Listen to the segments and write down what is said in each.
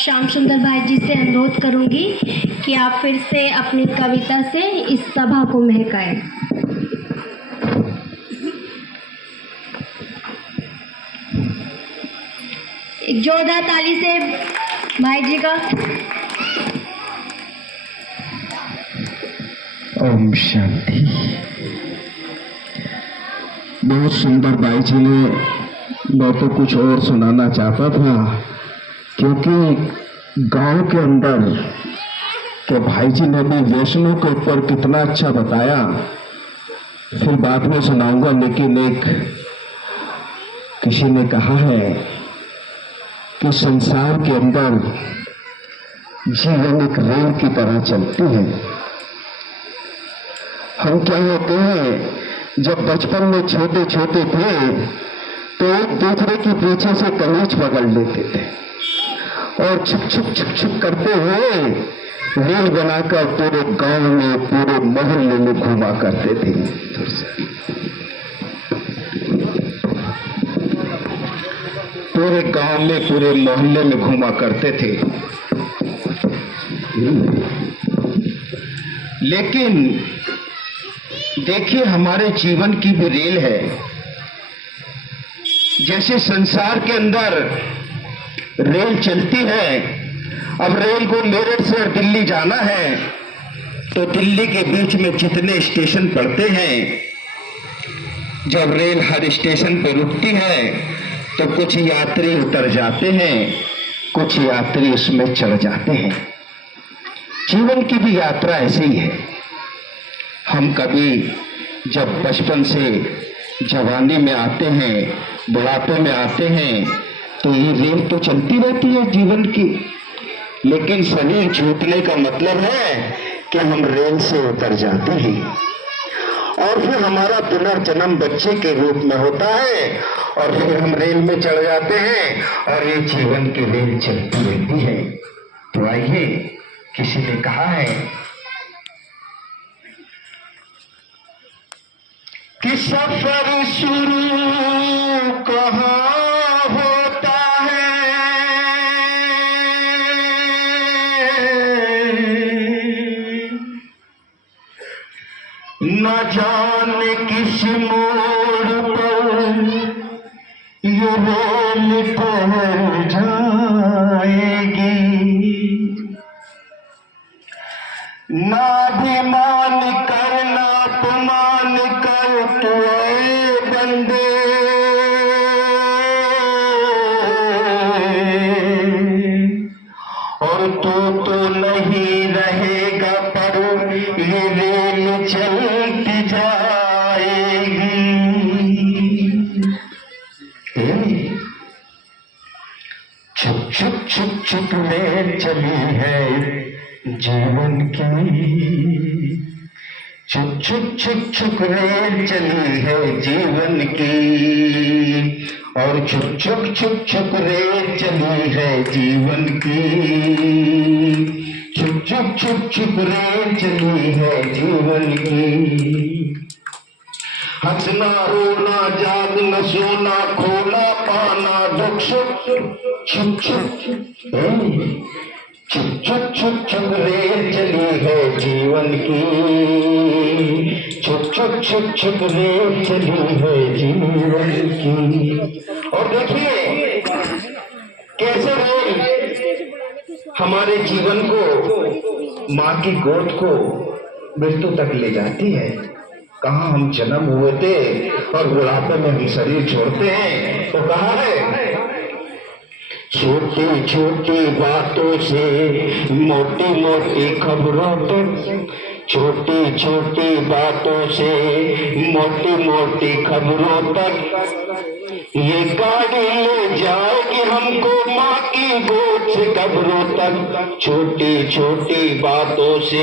श्याम सुंदर भाई जी से अनुरोध करूंगी कि आप फिर से अपनी कविता से इस सभा को महकाएं। एक जोरदार ताली से भाई जी का। ओम शांति। बहुत सुंदर भाई जी ने, मैं तो कुछ और सुनाना चाहता था, क्योंकि गांव के अंदर तो भाई जी ने भी वैष्णव के ऊपर कितना अच्छा बताया, फिर बाद में सुनाऊंगा। लेकिन एक किसी ने कहा है कि संसार के अंदर जीवन एक रेल की तरह चलती है। हम क्या होते हैं, जब बचपन में छोटे छोटे थे तो एक दूसरे के पीछे से कमीज पकड़ लेते थे और छुप छुप छुप छुप करते हुए रेल बनाकर पूरे गांव में, पूरे मोहल्ले में घुमा करते थे। पूरे गांव में, पूरे मोहल्ले में घुमा करते थे। लेकिन देखिए, हमारे जीवन की भी रेल है। जैसे संसार के अंदर रेल चलती है, अब रेल को मेरठ से दिल्ली जाना है तो दिल्ली के बीच में जितने स्टेशन पड़ते हैं, जब रेल हर स्टेशन पर रुकती है तो कुछ यात्री उतर जाते हैं, कुछ यात्री उसमें चढ़ जाते हैं। जीवन की भी यात्रा ऐसे ही है। हम कभी जब बचपन से जवानी में आते हैं, बुढ़ापे में आते हैं, तो ये रेल तो चलती रहती है जीवन की। लेकिन शरीर छूटने का मतलब है कि हम रेल से उतर जाते हैं और फिर हमारा पुनर्जन्म बच्चे के रूप में होता है और फिर हम रेल में चढ़ जाते हैं और ये जीवन की रेल चलती रहती है। तो आइए, किसी ने कहा है कि सफर शुरू कहाँ होता है, न जाने किस मोड़ पर ये रेल ठहर जाएगी, नाभिमान करना अपमान कर तू ऐ बंदे, और तू तो नहीं रहेगा पर ये रेल चलती जाएगी। छुप छुप छुप छुप रेल चली है जीवन की, छुप छुप छुप छुप रेल चली है जीवन की, और छुप छुप छुप छुप रेल चली है जीवन की, छुप छुप छुप छुप रेल चली है जीवन की। हंसना रोना जागना सोना खोना पाना दुख सुख छुप छुप छुप छुप छुप छुप रेल चली है जीवन की, छुप छुप छुप छुप रेल चली है जीवन की। और देखिए कैसे रेल हमारे जीवन को, माँ की गोद को मृत्यु तक ले जाती है। कहाँ हम जन्म हुए थे और बुढ़ापे में हम शरीर छोड़ते हैं, तो कहाँ है? छोटी छोटी बातों से मोटी मोटी खबरों तक, छोटी छोटी बातों से मोटी मोटी खबरों तक, ये गाड़ी ले जाएगी हमको माँ की गोद से कब्रों तक। छोटी छोटी बातों से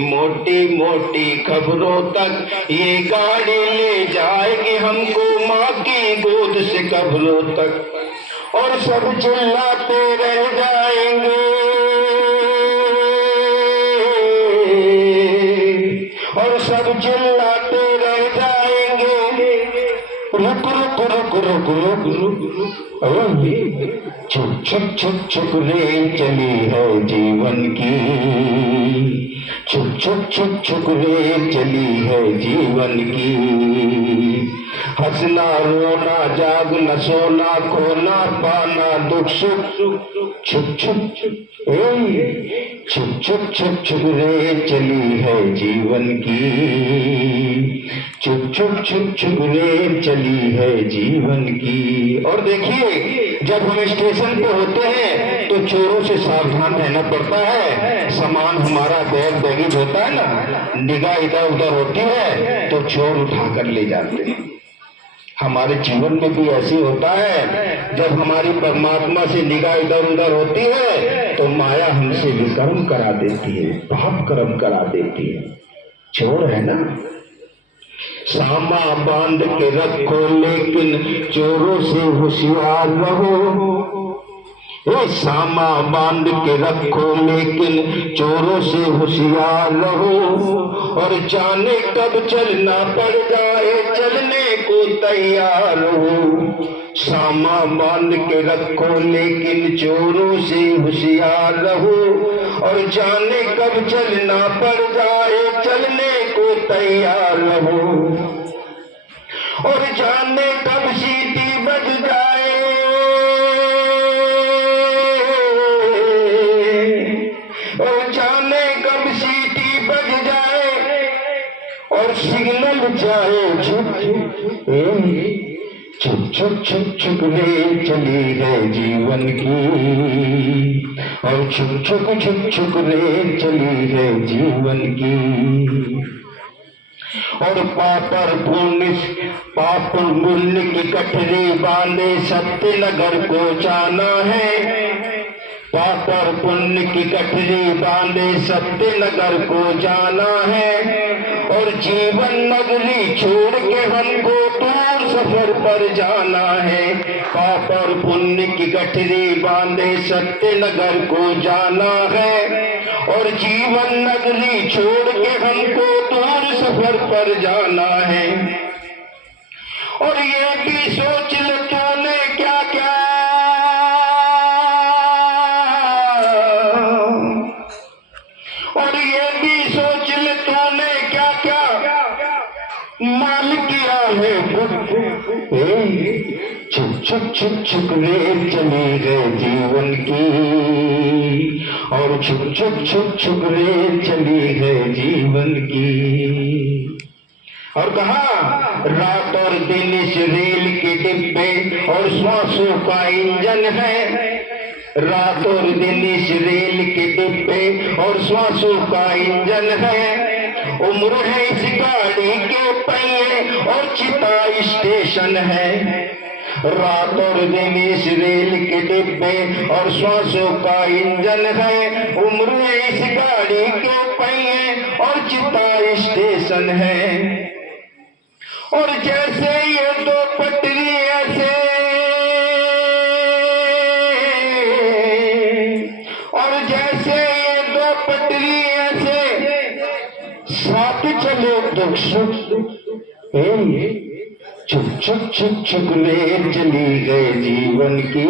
मोटी मोटी खबरों तक, ये गाड़ी ले जाएगी हमको माँ की गोद से कब्रों तक, और सब चिल्लाते रह जाएंगे, और सब चिल्लाते रह जाएंगे, रुक रुक रुक रुक रुक रुक। छुप छुप छुप छुप रेल चली है जीवन की, छुप छुप छुप छुप रेल चली है जीवन की। हंसना रोना जागना सोना खोना पाना दुख सुख छुप छुप छुप छुप छुप छुप रेल चली है जीवन की, छुप छुप छुप छुप रेल चली है जीवन की। और देखिए जब हम स्टेशन पे होते हैं तो चोरों से सावधान रहना पड़ता है। सामान हमारा बैग बैगेज होता है ना, निगाह इधर उधर होती है तो चोर उठा कर ले जाते हैं। हमारे जीवन में भी ऐसे होता है, जब हमारी परमात्मा से निगाह इधर उधर होती है तो माया हमसे विकर्म करा देती है, पाप कर्म करा देती है। चोर है ना, सामा बांध के रखो लेकिन चोरों से होशियार रहो, सामा बांध के रखो लेकिन चोरों से होशियार रहो, और जाने कब चलना पड़ जाए चलने को तैयार हो। सामा बांध के रखो लेकिन चोरों से होशियार रहो, और जाने कब चलना पड़ जाए चलने को तैयार रहो, और जाने कब सीटी बज जाए, और जाने कब सीटी बज जाए, और सिग्नल जाए छुप छुप छुप छुप छुप रेल चली है जीवन की, और छुप छुप छुप छुप रेल चली है जीवन की। और पापर पुण्य की कठरी बांधे सत्य नगर को जाना है, पापर पुण्य की कठरी बांधे सत्य नगर को जाना है, और जीवन नगरी छोड़ के हमको दूर सफर पर जाना है। पापर पुण्य की गठरी बांधे सत्य नगर को जाना है, और जीवन नगरी छोड़ के हमको दूर सफर पर जाना है। और ये भी सोच ले तूने क्या क्या, और ये भी सोच ले तूने क्या क्या माल किया है। छुप छुक छुक छुक रेल चली गए जीवन की, और छुक छुक छुक छुक रेल चली गए जीवन की। और कहा रात और दिन इस रेल के डिब्बे और श्वासों का इंजन है, रात और दिन इस रेल के डिब्बे और श्वासों का इंजन है। उम्र है इस गाड़ी के पहिए और चिता स्टेशन है, रात और दिन इस रेल के डिब्बे और श्वासों का इंजन है। उम्र है इस गाड़ी के पहिए और चिता स्टेशन है। और जैसे ये दो पटरी ऐसे, और जैसे ये दो पटरी ऐसे साथ चले दुख सुख, छुक छुक छुक छुक रेल चली गए जीवन की,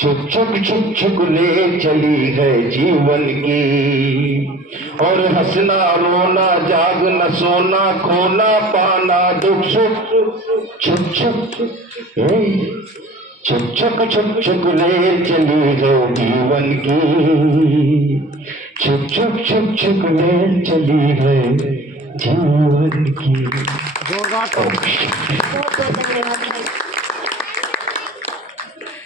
छुक छुक छुक छुक रेल चली गए जीवन की। और हंसना रोना जागना सोना खोना पाना दुख सुख, छुक छुक छुक छुक छुक छुक रेल चली गए जीवन की, छुक छुक छुक छुक रेल चली गए जीवन की। बहुत बहुत धन्यवाद भाई।